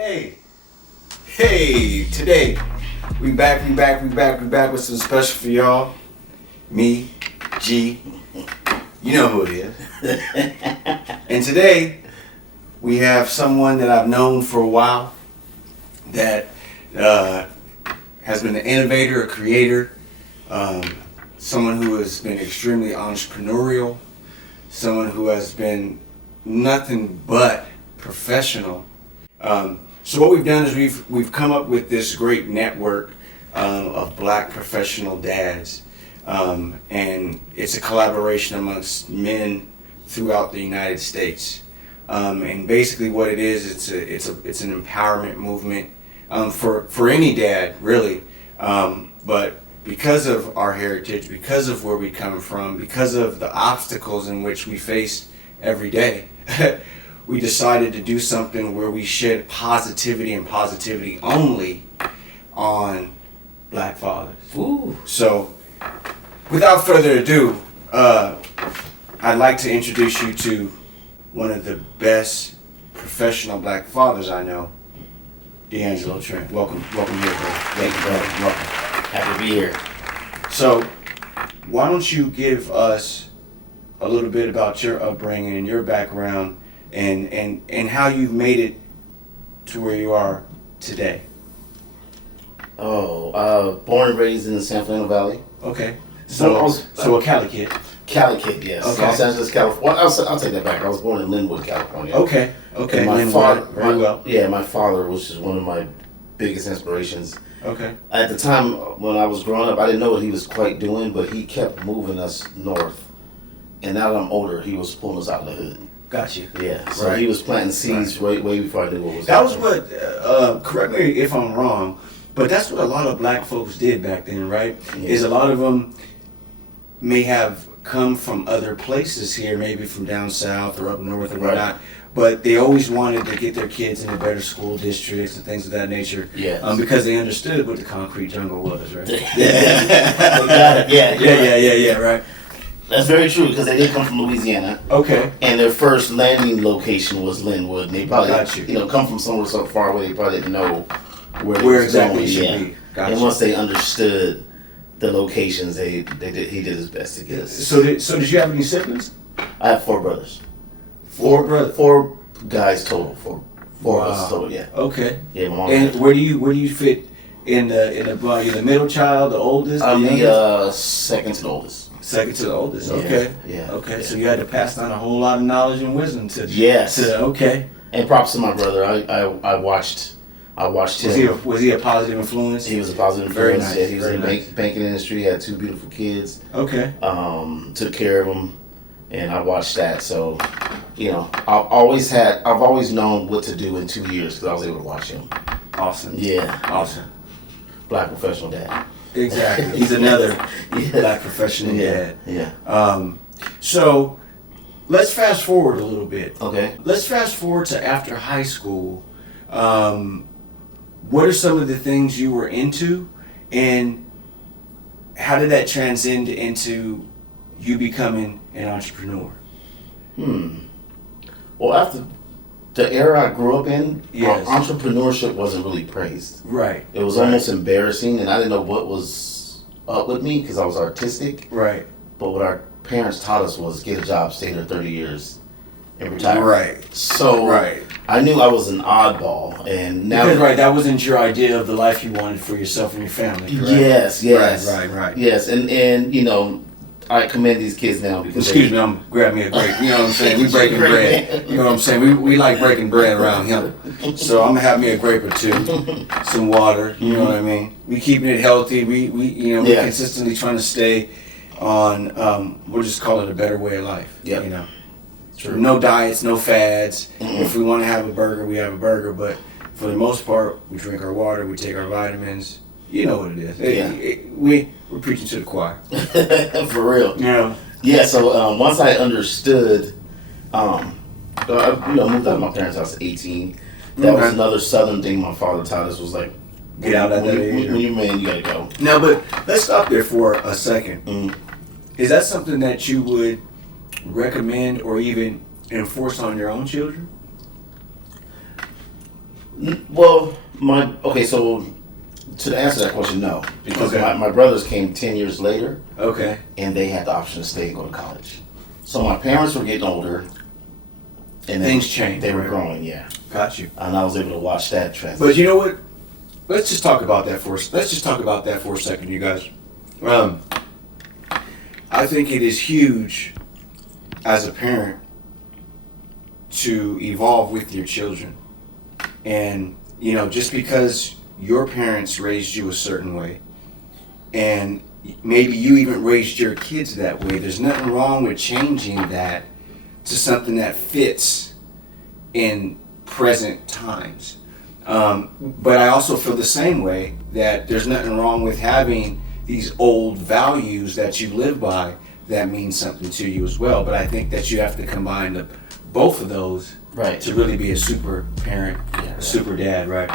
Today we back with something special for y'all. Me, G, you know who it is. And today we have someone that I've known for a while that has been an innovator, a creator, someone who has been extremely entrepreneurial, someone who has been nothing but professional. So what we've done is we've come up with this great network of black professional dads, and it's a collaboration amongst men throughout the United States. And basically, what it is, it's an empowerment movement for any dad, really. But because of our heritage, because of where we come from, because of the obstacles in which we face every day. We decided to do something where we shed positivity and positivity only on black fathers. Ooh. So, without further ado, I'd like to introduce you to one of the best professional black fathers I know, DeAngelo Trent. Welcome here, bro. Thank you, brother. Welcome. Happy to be here. So, why don't you give us a little bit about your upbringing and your background and how you've made it to where you are today? Born and raised in the San Fernando Valley. Okay. So a Cali kid. Cali kid, yes. Okay. Los Angeles, California. Well, I'll take that back. I was born in Linwood, California. Okay. And my Linwood, father, very well. Yeah, my father was just one of my biggest inspirations. Okay. At the time when I was growing up, I didn't know what he was quite doing, but he kept moving us north. And now that I'm older, he was pulling us out of the hood. Got you. Yeah, so Right. he was planting seeds way before I knew what was That was happening. what, correct me if I'm wrong, but that's what a lot of black folks did back then, right? Yeah. Is a lot of them may have come from other places here, maybe from down south or up north or Right. whatnot, but they always wanted to get their kids into better school districts and things of that nature. Yes. Because they understood what the concrete jungle was, right? Yeah, right. That's very true because they did come from Louisiana, Okay. and their first landing location was Linwood. And they probably, Got you. come from somewhere so far away. They probably didn't know where they Where was exactly going. it should Yeah. be. Got And you. once they understood the locations, he did his best to get us. So did you have any siblings? I have 4 brothers. Four brothers. 4 guys total. Four of us Wow. total. Yeah. Okay. Yeah. My mom. And where do you fit in the you're the middle child, the oldest? I'm youngest? the second to the oldest. Second to the oldest. Yeah, Okay. yeah, Okay. yeah. So you had to pass down a whole lot of knowledge and wisdom to. Yes. Okay. And props to my brother. I watched him. Was he a positive influence? He was a positive Very influence. nice, Yeah, he was very in the nice. banking industry. Had 2 beautiful kids. Okay. Took care of them, and I watched that. So, I've always known what to do in 2 years because I was able to watch him. Awesome. Yeah, Awesome. black professional dad. Exactly. He's another Yeah. black professional dad. Yeah. So let's fast forward a little bit. Okay. Let's fast forward to after high school. What are some of the things you were into, and how did that transcend into you becoming an entrepreneur? Well, after the era I grew up in, Yes. entrepreneurship wasn't really praised. Right. It was almost embarrassing, and I didn't know what was up with me because I was artistic. Right. But what our parents taught us was get a job, stay there 30 years, and retire. Right. So Right. I knew I was an oddball, and now Because that wasn't your idea of the life you wanted for yourself and your family. Correct? yes, Right. yes, and I commend these kids now because Excuse me, I'm grabbing me a grape. You know what I'm saying? We breaking bread. You know what I'm saying? We like breaking bread around here. So I'm gonna have me a grape or 2, some water. You know what I mean? We keeping it healthy. We Yeah. consistently trying to stay on. We'll just call it a better way of life. Yep. You know, True. no diets, no fads. Mm-mm. If we want to have a burger, we have a burger. But for the most part, we drink our water. We take our vitamins. You know what it is. Yeah. We're preaching to the choir. For real. You know. Yeah. So once I understood, I moved out of my parents' house at 18. That was Okay. another Southern thing my father taught us was like, Get out at that age. when you're a man, you gotta go. Now, but let's stop there for a second. Mm. Is that something that you would recommend or even enforce on your own children? Well, so to answer that question, no, because Okay. my brothers came 10 years later, Okay. and they had the option to stay and go to college. So my parents were getting older, and Things changed, They were right? growing, yeah, Got you. and I was able to watch that transition. But you know what? Let's just talk about that for a second, you guys. I think it is huge as a parent to evolve with your children. And, just because your parents raised you a certain way, and maybe you even raised your kids that way, there's nothing wrong with changing that to something that fits in present times. But I also feel the same way, that there's nothing wrong with having these old values that you live by that mean something to you as well. But I think that you have to combine both of those Right. to really be a super parent, Yeah, a super dad, right?